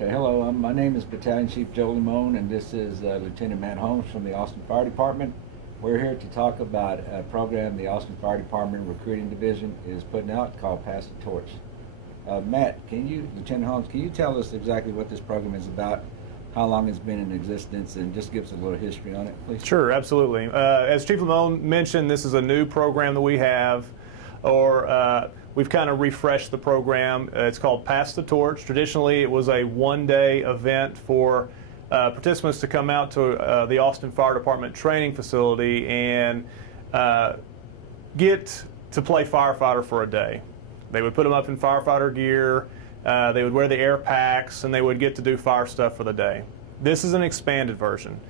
Okay, hello. My name is Battalion Chief Joe Limon, and this is Lieutenant Matt Holmes from the Austin Fire Department. We're here to talk about a program the Austin Fire Department Recruiting Division is putting out called Pass the Torch. Matt, Lieutenant Holmes, can you tell us exactly what this program is about, how long it's been in existence, and just give us a little history on it, please? Sure, absolutely. As Chief Limon mentioned, this is a new program that we have, we've kind of refreshed the program. It's called Pass the Torch. Traditionally, it was a one-day event for participants to come out to the Austin Fire Department training facility and get to play firefighter for a day. They would put them up in firefighter gear, they would wear the air packs, and they would get to do fire stuff for the day. This is an expanded version.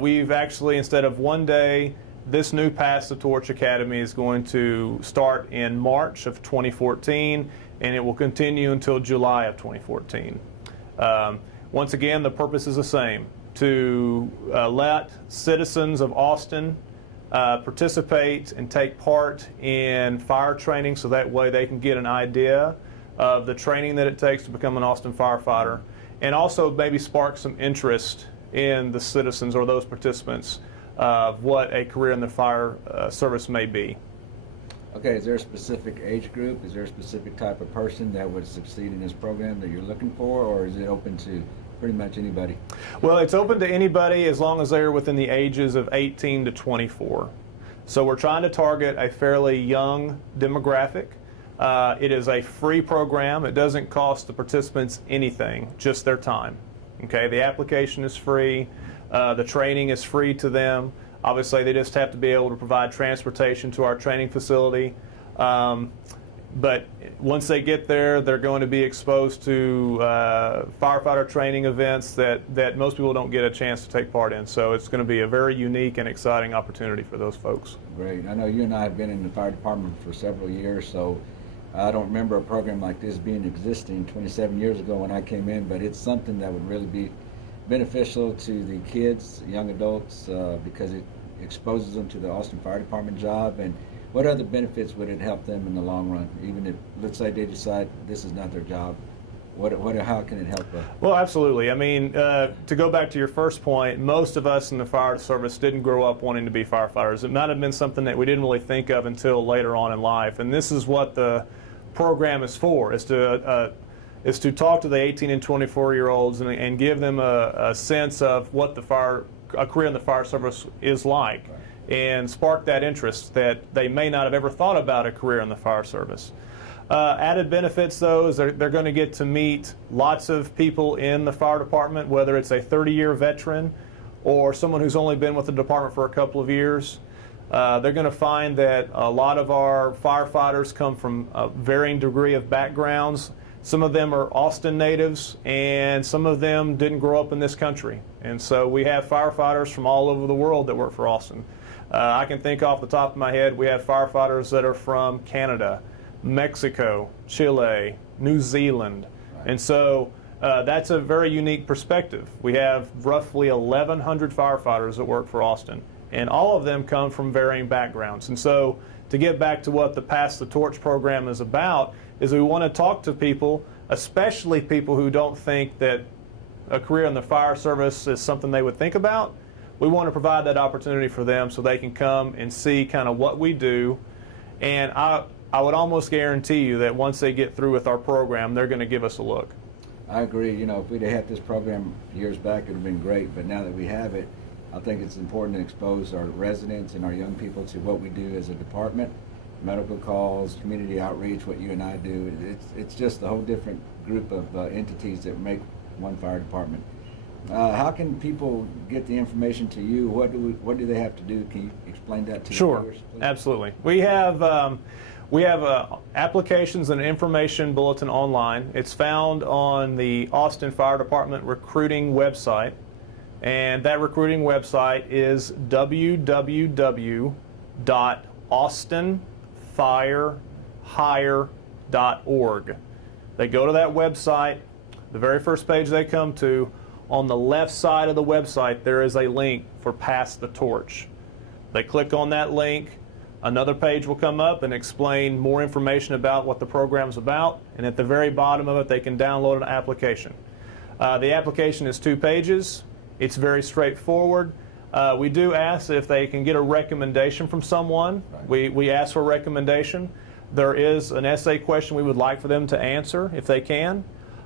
We've actually, instead of one day, this new Pass the Torch Academy is going to start in March of 2014, and it will continue until July of 2014. Once again, the purpose is the same, to let citizens of Austin participate and take part in fire training so that way they can get an idea of the training that it takes to become an Austin firefighter, and also maybe spark some interest in the citizens or those participants of what a career in the fire service may be. Okay, is there a specific age group? Is there a specific type of person that would succeed in this program that you're looking for, or is it open to pretty much anybody? Well, it's open to anybody as long as they're within the ages of 18 to 24. So we're trying to target a fairly young demographic. It is a free program. It doesn't cost the participants anything, just their time. Okay, the application is free. The training is free to them. Obviously, they just have to be able to provide transportation to our training facility. But once they get there, they're going to be exposed to firefighter training events that most people don't get a chance to take part in. So it's going to be a very unique and exciting opportunity for those folks. Great. I know you and I have been in the fire department for several years, so I don't remember a program like this being existing 27 years ago when I came in, but it's something that would really be beneficial to the kids, young adults, because it exposes them to the Austin Fire Department job. And what other benefits would it help them in the long run, even if, let's say, they decide this is not their job? How can it help them? Well, absolutely. I mean, to go back to your first point, most of us in the fire service didn't grow up wanting to be firefighters. It might have been something that we didn't really think of until later on in life. And this is what the program is for, is to talk to the 18 and 24-year-olds and give them a sense of what a career in the fire service is like, and spark that interest that they may not have ever thought about a career in the fire service. Added benefits, though, is they're going to get to meet lots of people in the fire department, whether it's a 30-year veteran or someone who's only been with the department for a couple of years. They're going to find that a lot of our firefighters come from a varying degree of backgrounds. Some of them are Austin natives, and some of them didn't grow up in this country. And so we have firefighters from all over the world that work for Austin. I can think off the top of my head, we have firefighters that are from Canada, Mexico, Chile, New Zealand. And so that's a very unique perspective. We have roughly 1,100 firefighters that work for Austin, and all of them come from varying backgrounds. And so to get back to what the Pass the Torch program is about, is we want to talk to people, especially people who don't think that a career in the fire service is something they would think about. We want to provide that opportunity for them so they can come and see kind of what we do. And I would almost guarantee you that once they get through with our program, they're going to give us a look. I agree. You know, if we'd have had this program years back, it would have been great. But now that we have it, I think it's important to expose our residents and our young people to what we do as a department. Medical calls, community outreach, what you and I do. It's just a whole different group of entities that make one fire department. How can people get the information to you? What do they have to do? Can you explain that to the viewers, please? Sure, absolutely. We have applications and information bulletin online. It's found on the Austin Fire Department recruiting website, and that recruiting website is www.austinfirehire.org. They go to that website. The very first page they come to, on the left side of the website, there is a link for Pass the Torch. They click on that link, another page will come up and explain more information about what the program's about, and at the very bottom of it, they can download an application. The application is 2 pages. It's very straightforward. We do ask if they can get a recommendation from someone. Right. We ask for a recommendation. There is an essay question we would like for them to answer if they can.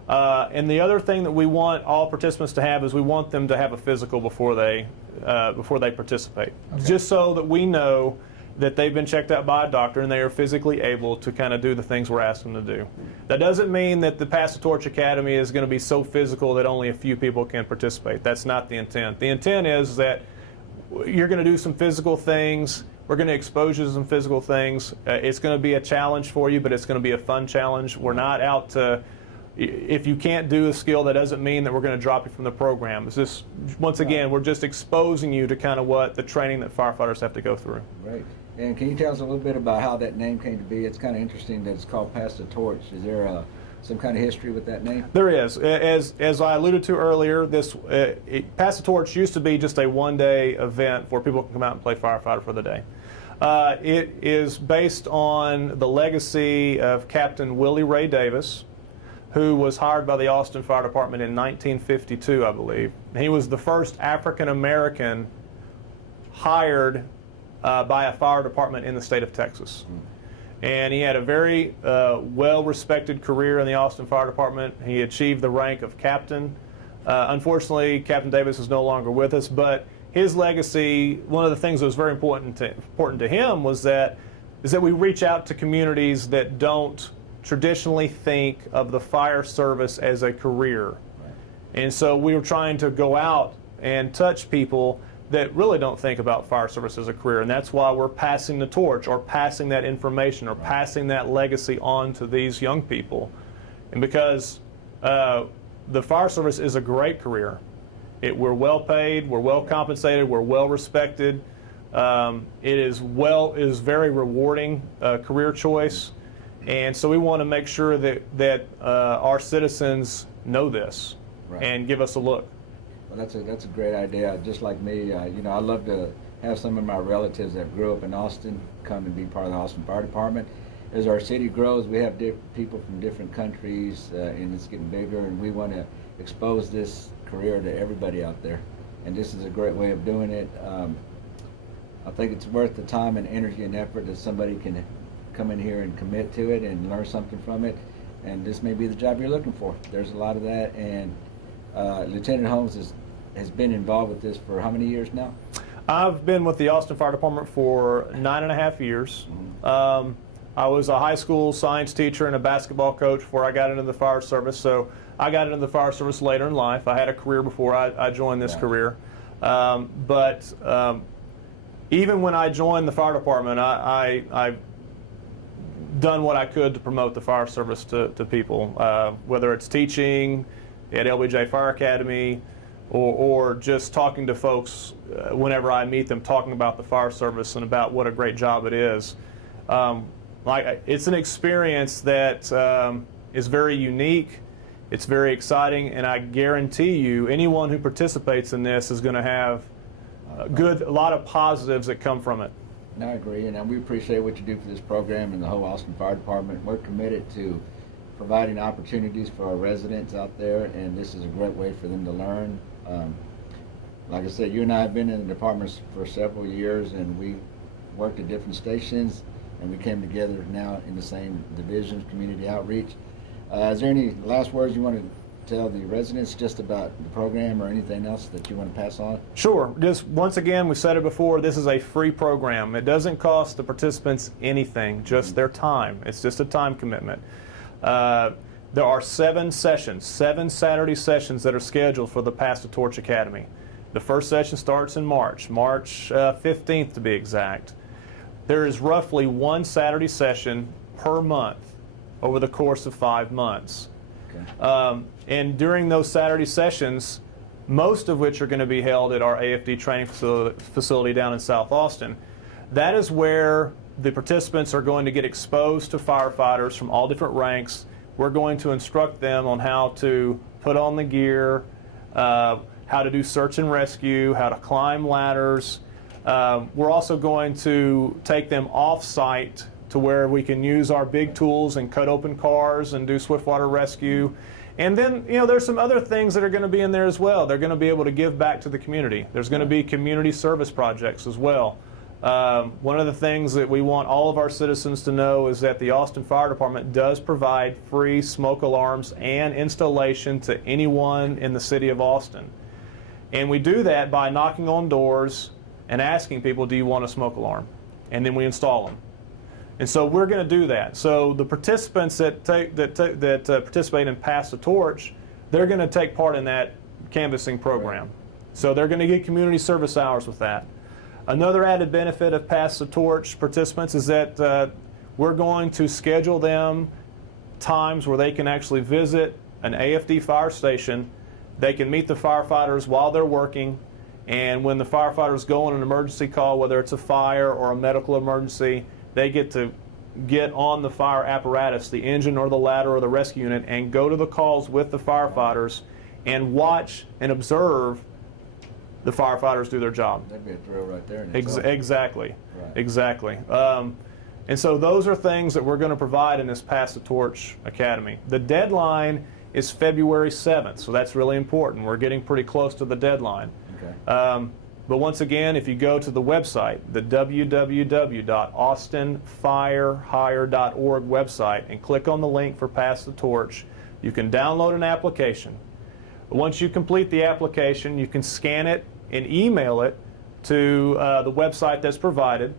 And the other thing that we want all participants to have is we want them to have a physical before they participate, Okay. just so that we know that they've been checked out by a doctor and they are physically able to kind of do the things we're asking them to do. That doesn't mean that the Pass the Torch Academy is going to be so physical that only a few people can participate. That's not the intent. The intent is that you're going to do some physical things. We're going to expose you to some physical things. It's going to be a challenge for you, but it's going to be a fun challenge. We're not out to, if you can't do a skill, that doesn't mean that we're going to drop you from the program. It's just, once again, we're just exposing you to kind of what the training that firefighters have to go through. Right. And can you tell us a little bit about how that name came to be? It's kind of interesting that it's called Pass the Torch. Is there some kind of history with that name? There is. As I alluded to earlier, Pass the Torch used to be just a one-day event where people can come out and play firefighter for the day. It is based on the legacy of Captain Willie Ray Davis, who was hired by the Austin Fire Department in 1952, I believe. He was the first African-American hired by a fire department in the state of Texas. And he had a very well-respected career in the Austin Fire Department. He achieved the rank of captain. Unfortunately, Captain Davis is no longer with us, but his legacy, one of the things that was very important to him was that we reach out to communities that don't traditionally think of the fire service as a career. Right. And so we were trying to go out and touch people that really don't think about fire service as a career, and that's why we're passing the torch or passing that information or passing that legacy on to these young people. And because the fire service is a great career. We're well paid, we're well compensated, we're well respected. It is very rewarding career choice, and so we want to make sure that our citizens know this and give us a look. Well, that's a great idea. Just like me, I love to have some of my relatives that grew up in Austin come and be part of the Austin Fire Department. As our city grows, we have people from different countries, and it's getting bigger, and we want to expose this career to everybody out there. And this is a great way of doing it. I think it's worth the time and energy and effort that somebody can come in here and commit to it and learn something from it. And this may be the job you're looking for. There's a lot of that, and Lieutenant Holmes has been involved with this for how many years now? I've been with the Austin Fire Department for 9.5 years. Mm-hmm. I was a high school science teacher and a basketball coach before I got into the fire service, so I got into the fire service later in life. I had a career before I joined this career. But even when I joined the fire department, I've done what I could to promote the fire service to people, whether it's teaching at LBJ Fire Academy or just talking to folks whenever I meet them, talking about the fire service and about what a great job it is. It's an experience that is very unique, it's very exciting, and I guarantee you anyone who participates in this is going to have a lot of positives that come from it. And I agree, and we appreciate what you do for this program and the whole Austin Fire Department. We're committed to providing opportunities for our residents out there, and this is a great way for them to learn. Like I said, you and I have been in the departments for several years, and we worked at different stations, and we came together now in the same divisions, community outreach. Is there any last words you want to tell the residents just about the program or anything else that you want to pass on? Sure. Just once again, we said it before, this is a free program. It doesn't cost the participants anything, just their time. It's just a time commitment. There are 7 Saturday sessions that are scheduled for the Pass the Torch Academy. The first session starts in March 15th to be exact. There is roughly 1 Saturday session per month over the course of 5 months. Okay. And during those Saturday sessions, most of which are going to be held at our AFD training facility down in South Austin, that is where the participants are going to get exposed to firefighters from all different ranks. We're going to instruct them on how to put on the gear, how to do search and rescue, how to climb ladders. We're also going to take them off-site to where we can use our big tools and cut open cars and do swiftwater rescue. And then, there's some other things that are going to be in there as well. They're going to be able to give back to the community. There's going to be community service projects as well. One of the things that we want all of our citizens to know is that the Austin Fire Department does provide free smoke alarms and installation to anyone in the city of Austin. And we do that by knocking on doors and asking people, do you want a smoke alarm? And then we install them. And so we're going to do that. So the participants that participate in Pass the Torch, they're going to take part in that canvassing program. Right. So they're going to get community service hours with that. Another added benefit of Pass the Torch participants is that we're going to schedule them times where they can actually visit an AFD fire station. They can meet the firefighters while they're working, and when the firefighters go on an emergency call, whether it's a fire or a medical emergency, they get to get on the fire apparatus, the engine or the ladder or the rescue unit, and go to the calls with the firefighters and watch and observe the firefighters do their job. That'd be a thrill right there. Exactly. Right. Exactly. And so those are things that we're going to provide in this Pass the Torch Academy. The deadline is February 7th, so that's really important. We're getting pretty close to the deadline. Okay. But once again, if you go to the website, the www.austinfirehire.org website, and click on the link for Pass the Torch, you can download an application. Once you complete the application, you can scan it and email it to the website that's provided,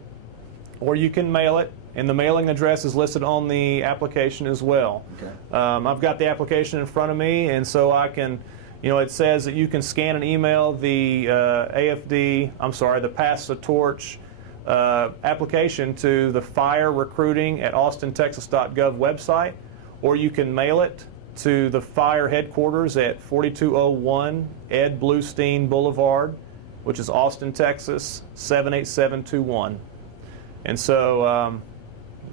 or you can mail it, and the mailing address is listed on the application as well. Okay. I've got the application in front of me, and so I can, it says that you can scan and email the the Pass the Torch application to the Fire Recruiting at austintexas.gov website, or you can mail it to the fire headquarters at 4201 Ed Bluestein Boulevard, which is Austin, Texas 78721. And so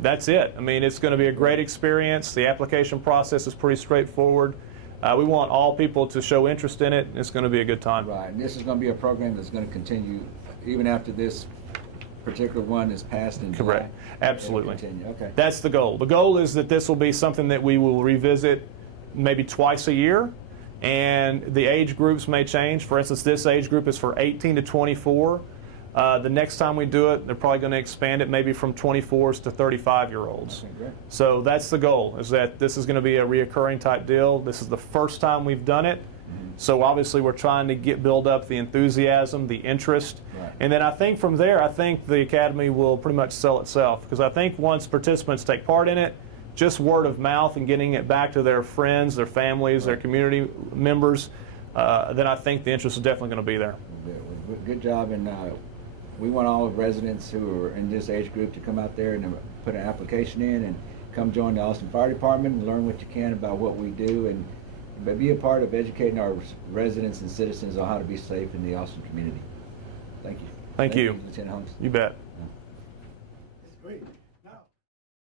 that's it. I mean, it's going to be a great experience. The application process is pretty straightforward. We want all people to show interest in it. It's going to be a good time. Right, and this is going to be a program that's going to continue even after this particular one is passed in July. Correct. Absolutely. It'll continue. Okay. That's the goal. The goal is that this will be something that we will revisit maybe twice a year, and the age groups may change. For instance, this age group is for 18 to 24. The next time we do it, they're probably going to expand it maybe from 24s to 35-year-olds. Okay, great. So that's the goal, is that this is going to be a reoccurring type deal. This is the first time we've done it. So obviously we're trying to build up the enthusiasm, the interest. Right. And then I think from there, I think the Academy will pretty much sell itself. Because I think once participants take part in it, just word of mouth and getting it back to their friends, their families, their community members, then I think the interest is definitely going to be there. Good job, and we want all residents who are in this age group to come out there and put an application in and come join the Austin Fire Department and learn what you can about what we do, and be a part of educating our residents and citizens on how to be safe in the Austin community. Thank you. Thank you. Lieutenant Holmes. You bet. It's great.